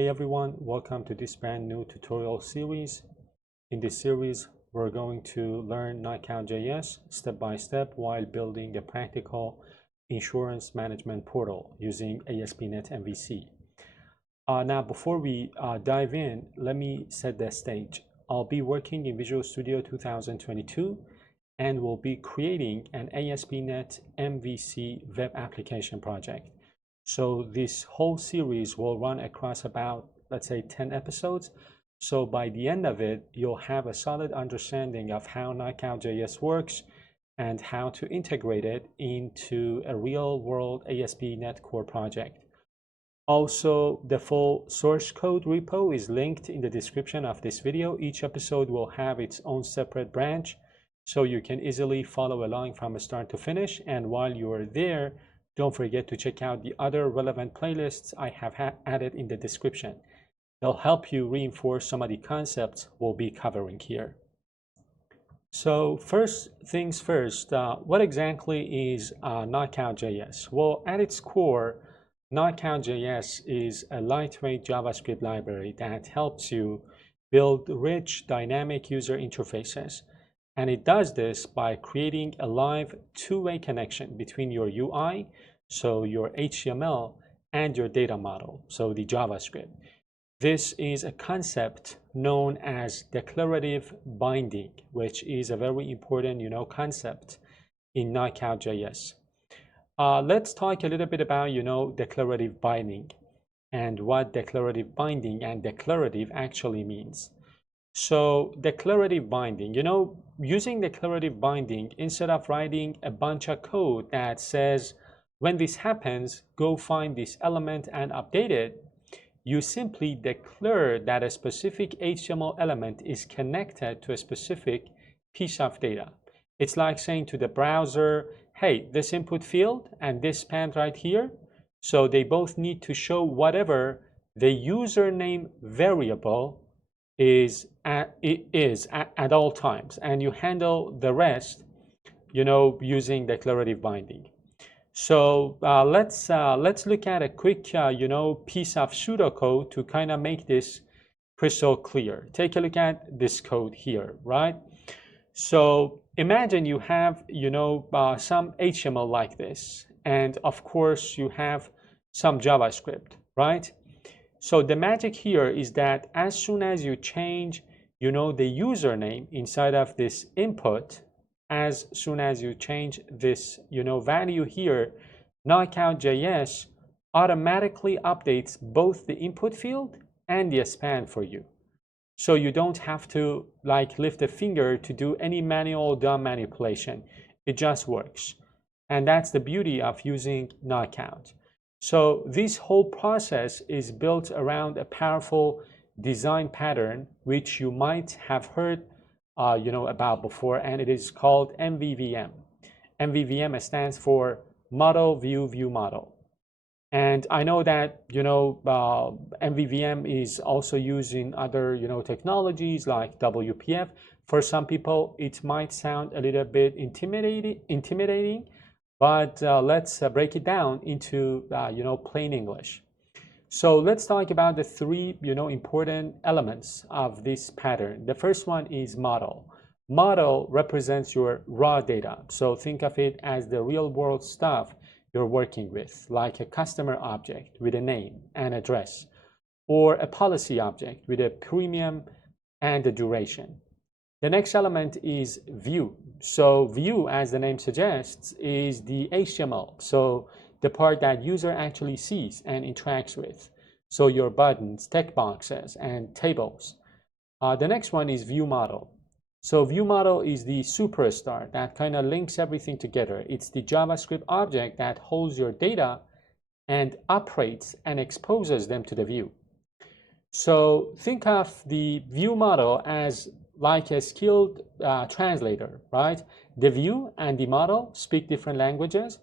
Hey everyone, welcome to this brand new tutorial series. In this series, we're going to learn KnockoutJS step by step while building a practical insurance management portal using ASP.NET MVC. Now, before we dive in, let me set the stage. I'll be working in Visual Studio 2022 and will be creating an ASP.NET MVC web application project. So this whole series will run across about, let's say, 10 episodes. So by the end of it, you'll have a solid understanding of how KnockoutJS works and how to integrate it into a real-world ASP.NET Core project. Also, the full source code repo is linked in the description of this video. Each episode will have its own separate branch, so you can easily follow along from start to finish. And while you're there, don't forget to check out the other relevant playlists I have added in the description. They'll help you reinforce some of the concepts we'll be covering here. So first things first, what exactly is KnockoutJS? Well, at its core, KnockoutJS is a lightweight JavaScript library that helps you build rich, dynamic user interfaces. And it does this by creating a live two-way connection between your UI, so your HTML, and your data model, so the JavaScript. This is a concept known as declarative binding, which is a very important, concept in KnockoutJS. Let's talk a little bit about, declarative binding and what declarative binding and declarative actually means. So declarative binding, using declarative binding, instead of writing a bunch of code that says, when this happens, go find this element and update it, you simply declare that a specific HTML element is connected to a specific piece of data. It's like saying to the browser, hey, this input field and this span right here, so they both need to show whatever the username variable is at all times, and you handle the rest, using declarative binding. So let's look at a quick, piece of pseudocode to kind of make this crystal clear. Take a look at this code here, right? So imagine you have, some HTML like this, and of course you have some JavaScript, right? So the magic here is that as soon as you change, the username inside of this input, as soon as you change this, value here, KnockoutJS automatically updates both the input field and the span for you. So you don't have to lift a finger to do any manual DOM manipulation. It just works. And that's the beauty of using Knockout. So this whole process is built around a powerful design pattern, which you might have heard about before, and it is called MVVM. MVVM stands for Model View View Model. And I know that, MVVM is also used in other, technologies like WPF. For some people, it might sound a little bit intimidating, but let's break it down into, plain English. So let's talk about the three, important elements of this pattern. The first one is model. Model represents your raw data. So think of it as the real world stuff you're working with, like a customer object with a name and address, or a policy object with a premium and a duration. The next element is view. So view, as the name suggests, is the HTML. So the part that user actually sees and interacts with. So your buttons, text boxes, and tables. The next one is view model. So view model is the superstar that kind of links everything together. It's the JavaScript object that holds your data and operates and exposes them to the view. So think of the view model as like a skilled translator, right? The view and the model speak different languages,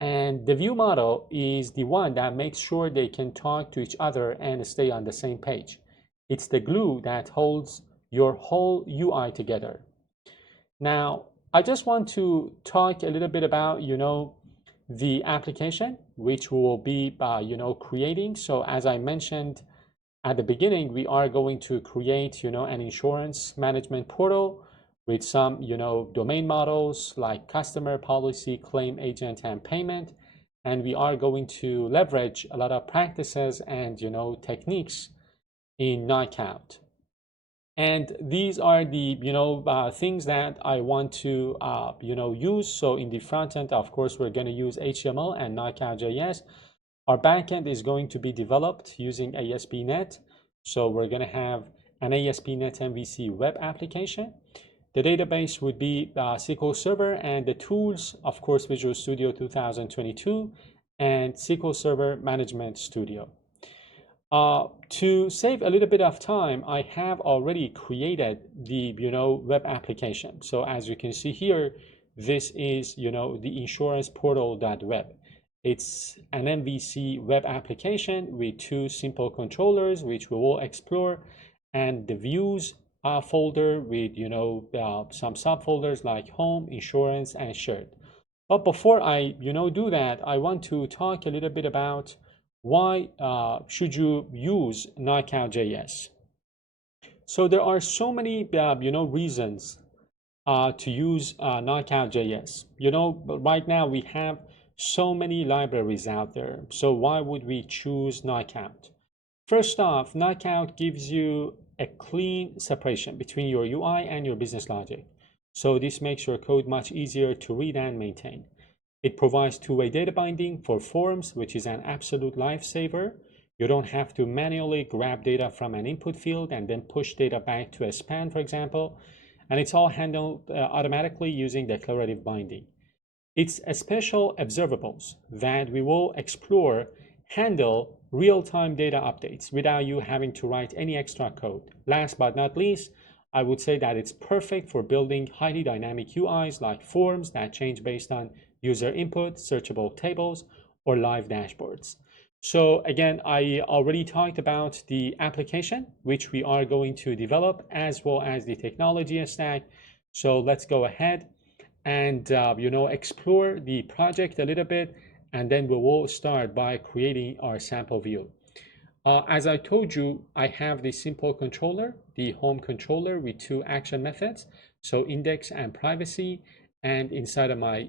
and the view model is the one that makes sure they can talk to each other and stay on the same page. It's the glue that holds your whole UI together. Now, I just want to talk a little bit about, the application which we will be, creating. So as I mentioned, at the beginning, we are going to create, an insurance management portal with some, domain models like customer, policy, claim, agent, and payment. And we are going to leverage a lot of practices and, techniques in Knockout. And these are the, things that I want to, use. So in the front end, of course, we're going to use HTML and KnockoutJS. Our backend is going to be developed using ASP.NET. So we're going to have an ASP.NET MVC web application. The database would be SQL Server, and the tools, of course, Visual Studio 2022 and SQL Server Management Studio. To save a little bit of time, I have already created the web application. So as you can see here, this is the insurance portal.web. It's an MVC web application with two simple controllers, which we will explore, and the views folder with some subfolders like home, insurance, and shared. But before I do that, I want to talk a little bit about why should you use KnockoutJS. So there are so many reasons to use KnockoutJS. Right now we have so many libraries out there. So why would we choose Knockout? First off, Knockout gives you a clean separation between your UI and your business logic. So this makes your code much easier to read and maintain. It provides two-way data binding for forms, which is an absolute lifesaver. You don't have to manually grab data from an input field and then push data back to a span, for example. And it's all handled automatically using declarative binding. It's a special observables that we will explore handle real-time data updates without you having to write any extra code. Last but not least, I would say that it's perfect for building highly dynamic UIs like forms that change based on user input, searchable tables, or live dashboards. So again, I already talked about the application, which we are going to develop, as well as the technology stack. So let's go ahead and explore the project a little bit, and then we will start by creating our sample view. As I told you, I have the simple controller, the home controller with two action methods, so index and privacy. And inside of my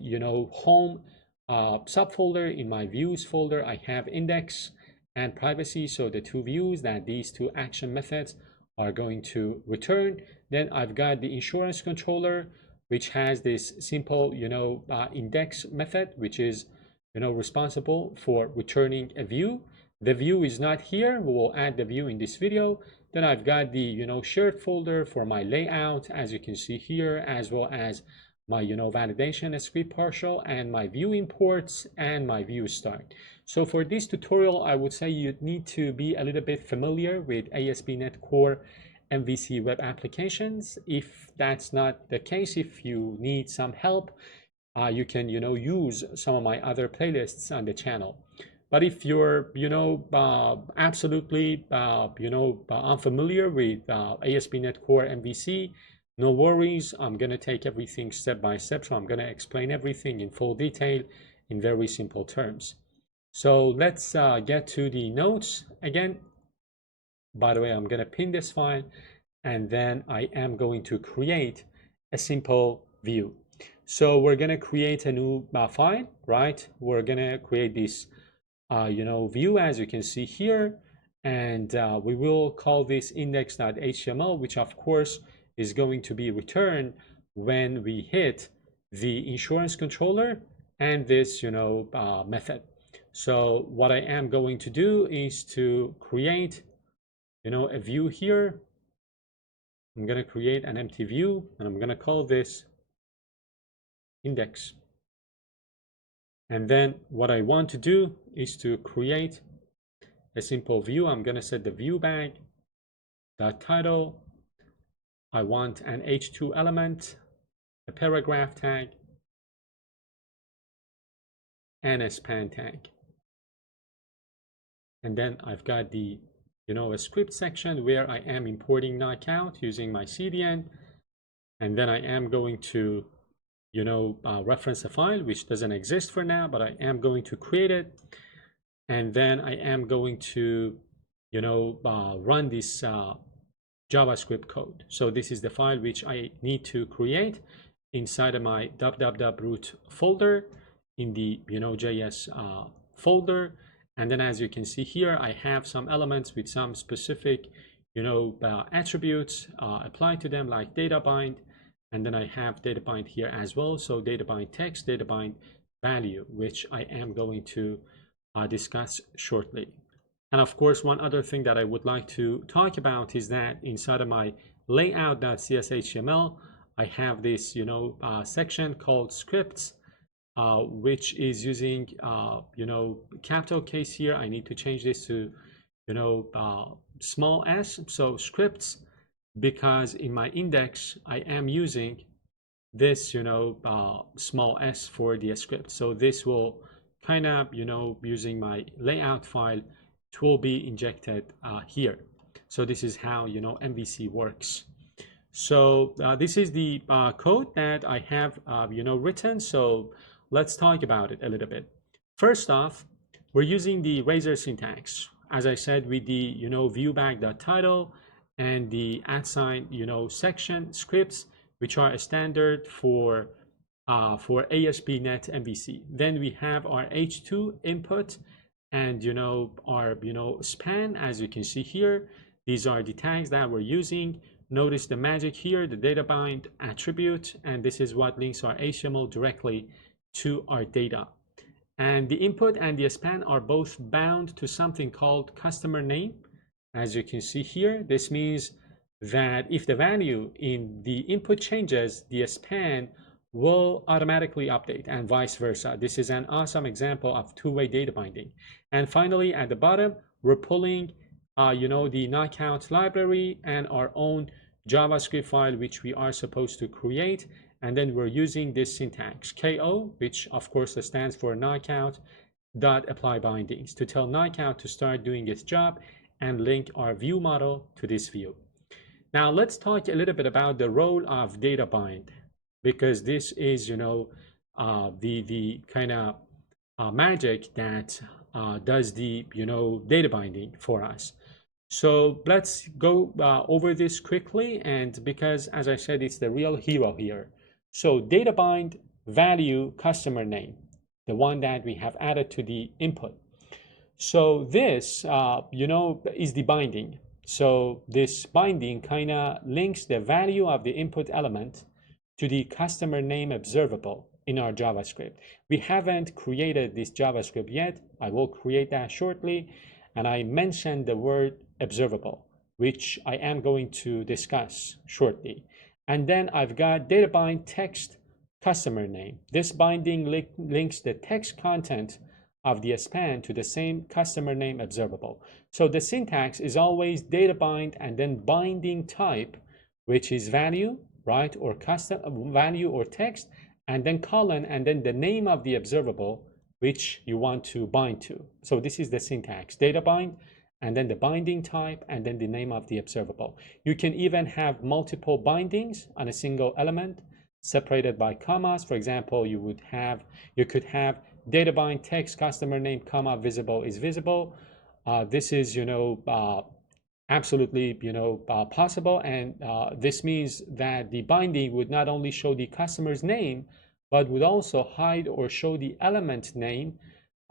home subfolder, in my views folder, I have index and privacy, so the two views that these two action methods are going to return. Then I've got the insurance controller, which has this simple index method, which is responsible for returning a view. The view is not here. We will add the view in this video. Then I've got the shared folder for my layout, as you can see here, as well as my validation script partial, and my view imports, and my view start. So for this tutorial, I would say you need to be a little bit familiar with ASP.NET Core MVC web applications. If that's not the case, if you need some help, you can use some of my other playlists on the channel. But if you're absolutely unfamiliar with ASP.NET Core MVC, no worries. I'm going to take everything step by step. So I'm going to explain everything in full detail in very simple terms. So let's get to the notes again. By the way, I'm going to pin this file, and then I am going to create a simple view. So we're going to create a new file, right? We're going to create this view, as you can see here, and we will call this index.html, which of course is going to be returned when we hit the insurance controller and this method. So what I am going to do is to create a view here. I'm going to create an empty view, and I'm going to call this index. And then what I want to do is to create a simple view. I'm going to set the view bag dot title. I want an h2 element, a paragraph tag, and a span tag. And then I've got the a script section where I am importing Knockout using my CDN, and then I am going to reference a file which doesn't exist for now, but I am going to create it, and then I am going to run this JavaScript code. So this is the file which I need to create inside of my www root folder in the JS folder. And then as you can see here, I have some elements with some specific attributes applied to them, like data bind. And then I have data bind here as well. So data bind text, data bind value, which I am going to discuss shortly. And of course, one other thing that I would like to talk about is that inside of my layout.cshtml, I have this section called scripts, which is using capital case here. I need to change this to small s, so scripts, because in my index I am using this small s for the script. So this will kind of using my layout file, it will be injected here. So this is how MVC works. So this is the code that I have written. So let's talk about it a little bit. First off, we're using the razor syntax, as I said, with the viewback.title and the @ section scripts, which are a standard for ASP.NET MVC. Then we have our H2 input and our span, as you can see here. These are the tags that we're using. Notice the magic here, the data bind attribute, and this is what links our HTML directly to our data. And the input and the span are both bound to something called customer name. As you can see here, this means that if the value in the input changes, the span will automatically update, and vice versa. This is an awesome example of two-way data binding. And finally, at the bottom, we're pulling the Knockout library and our own JavaScript file, which we are supposed to create. And then we're using this syntax, KO, which of course stands for knockout.apply bindings, to tell Knockout to start doing its job and link our view model to this view. Now let's talk a little bit about the role of data bind, because this is the kind of magic that does the data binding for us. So let's go over this quickly, and because as I said, it's the real hero here. So data bind value customer name, the one that we have added to the input. So this is the binding. So this binding kind of links the value of the input element to the customer name observable in our JavaScript. We haven't created this JavaScript yet. I will create that shortly. And I mentioned the word observable, which I am going to discuss shortly. And then I've got data bind text customer name. This binding links the text content of the span to the same customer name observable. So the syntax is always data bind and then binding type, which is value, right, or custom value or text, and then colon, and then the name of the observable which you want to bind to. So this is the syntax, data bind, and then the binding type, and then the name of the observable. You can even have multiple bindings on a single element separated by commas. For example, you could have data bind text customer name, comma, visible is visible. This is absolutely possible, and this means that the binding would not only show the customer's name, but would also hide or show the element name,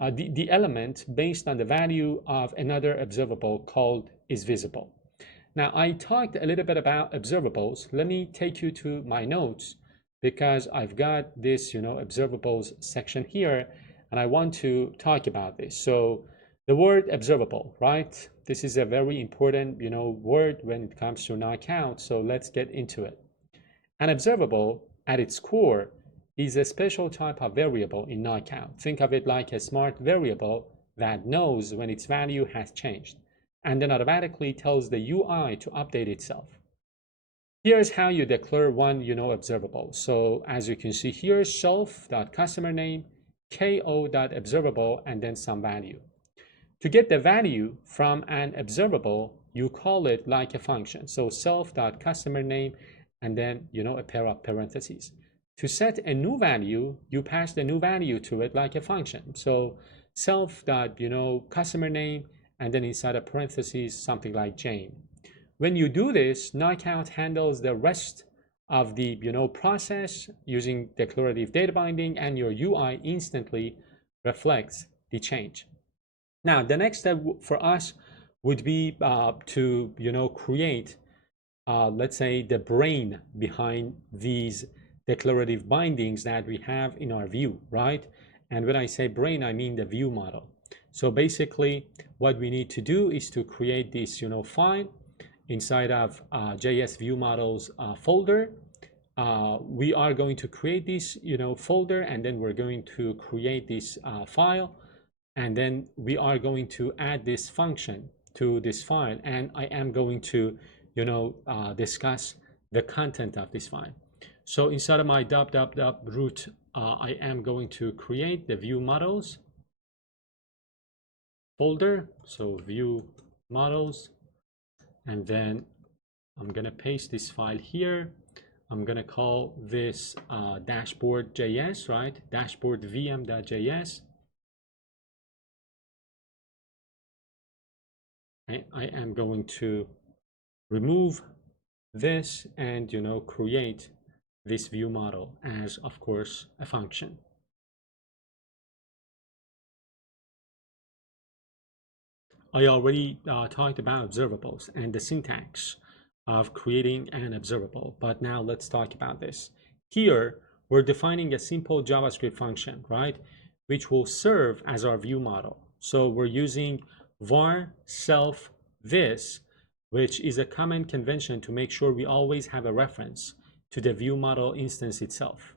the element based on the value of another observable called is visible. Now I talked a little bit about observables. Let me take you to my notes, because I've got this observables section here, and I want to talk about this. So the word observable, right? This is a very important word when it comes to Knockout. So let's get into it. An observable at its core is a special type of variable in Knockout. Think of it like a smart variable that knows when its value has changed and then automatically tells the UI to update itself. Here's how you declare one observable. So as you can see here, self.customer_name, ko.observable, and then some value. To get the value from an observable, you call it like a function. So self.customer_name, and then a pair of parentheses. To set a new value, you pass the new value to it like a function. So self.customer_name, and then inside a parentheses, something like Jane. When you do this, Knockout handles the rest of the process using declarative data binding, and your UI instantly reflects the change. Now, the next step for us would be to create, let's say, the brain behind these declarative bindings that we have in our view, right? And when I say brain, I mean the view model. So basically, what we need to do is to create this file inside of JS view models folder. We are going to create this folder, and then we're going to create this file, and then we are going to add this function to this file, and I am going to discuss the content of this file. So inside of my root, I am going to create the view models folder, so view models, and then I'm gonna paste this file here. I'm gonna call this dashboard.js, right? Dashboard.vm.js. I am going to remove this and create this view model as, of course, a function. I already talked about observables and the syntax of creating an observable, but now let's talk about this. Here, we're defining a simple JavaScript function, right, which will serve as our view model. So we're using var self this, which is a common convention to make sure we always have a reference to the view model instance itself.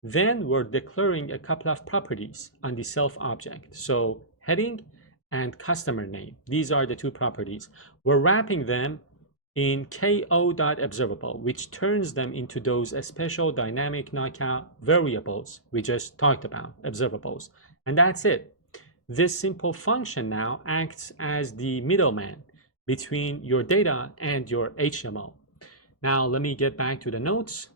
Then we're declaring a couple of properties on the self object. So heading and customer name. These are the two properties. We're wrapping them in ko.observable, which turns them into those special dynamic knockout variables we just talked about, observables. And that's it. This simple function now acts as the middleman between your data and your HTML. Now let me get back to the notes.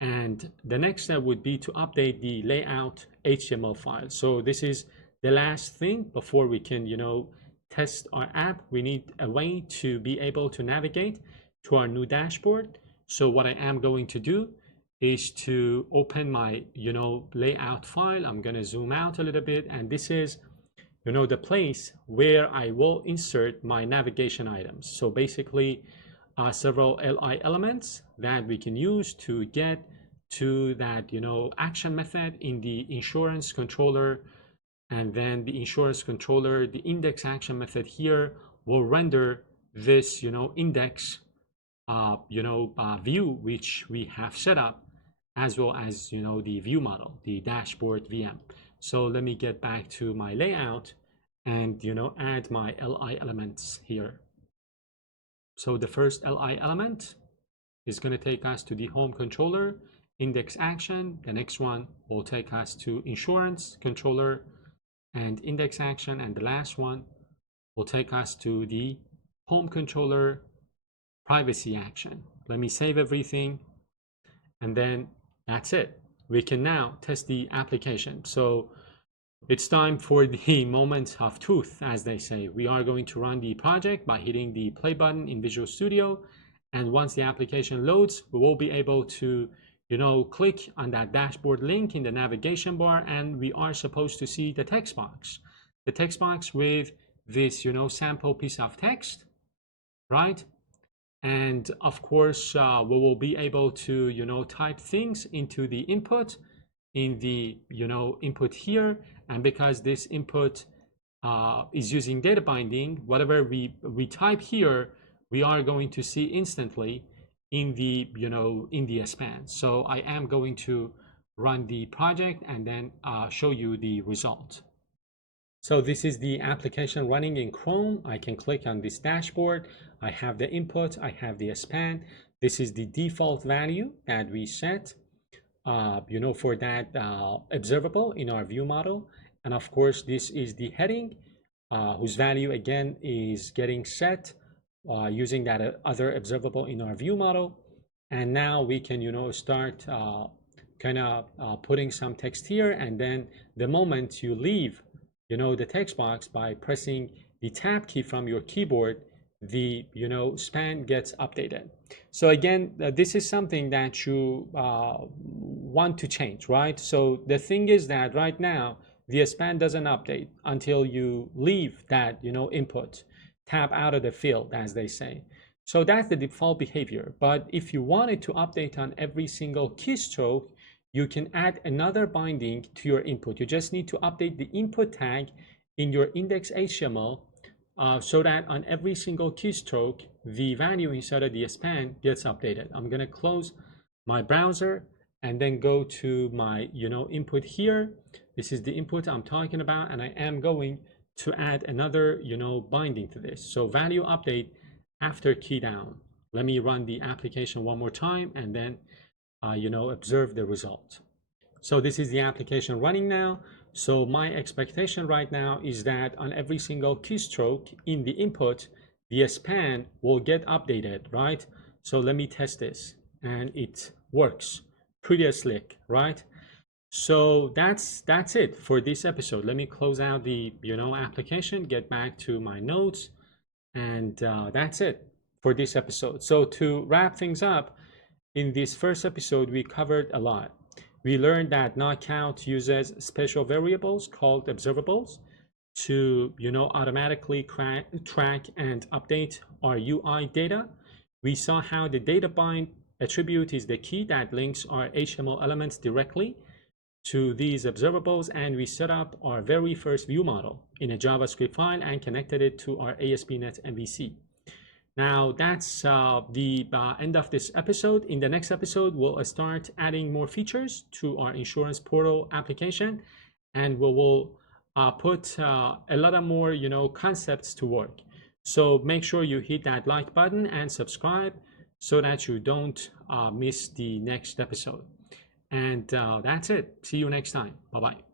And the next step would be to update the layout HTML file. So this is the last thing before we can, test our app. We need a way to be able to navigate to our new dashboard. So what I am going to do is to open my, layout file. I'm going to zoom out a little bit, and this is, the place where I will insert my navigation items. So basically, several LI elements that we can use to get to that, action method in the insurance controller. And then the insurance controller, the index action method here will render this, index, view, which we have set up, as well as, the view model, the dashboard VM. So let me get back to my layout and, add my LI elements here. So the first LI element is going to take us to the home controller, index action. The next one will take us to insurance controller and index action, and the last one will take us to the home controller privacy action. Let me save everything, and then that's it. We can now test the application. So it's time for the moment of truth, as they say. We are going to run the project by hitting the play button in Visual Studio, and once the application loads, we will be able to click on that dashboard link in the navigation bar, and we are supposed to see the text box. The text box with this, sample piece of text, right? And of course, we will be able to, type things into the input in the, input here. And because this input is using data binding, whatever we type here, we are going to see instantly in the in the span. So I am going to run the project and then show you the result. So this is the application running in Chrome. I can click on this dashboard. I have the input, I have the span. This is the default value that we set for that observable in our view model. And of course, this is the heading whose value again is getting set using that other observable in our view model. And now we can start putting some text here, and then the moment you leave the text box by pressing the tab key from your keyboard, the span gets updated. So again, this is something that you want to change, right? So the thing is that right now the span doesn't update until you leave that input tab out of the field, as they say. So that's the default behavior. But if you wanted to update on every single keystroke, you can add another binding to your input. You just need to update the input tag in your index HTML so that on every single keystroke, the value inside of the span gets updated. I'm going to close my browser and then go to my input here. This is the input I'm talking about, and I am going to add another binding to this. So value update after key down. Let me run the application one more time and then observe the result. So this is the application running now. So my expectation right now is that on every single keystroke in the input, the span will get updated, right? So let me test this, and it works pretty slick, right? So that's it for this episode. Let me close out the application, get back to my notes, and that's it for this episode. So to wrap things up, in this first episode we covered a lot. We learned that Knockout uses special variables called observables to automatically track and update our UI data. We saw how the data bind attribute is the key that links our HTML elements directly to these observables, and we set up our very first view model in a JavaScript file and connected it to our ASP.NET MVC. Now that's the end of this episode. In the next episode, we'll start adding more features to our insurance portal application, and we will put a lot of more concepts to work. So make sure you hit that like button and subscribe so that you don't miss the next episode. And that's it. See you next time. Bye-bye.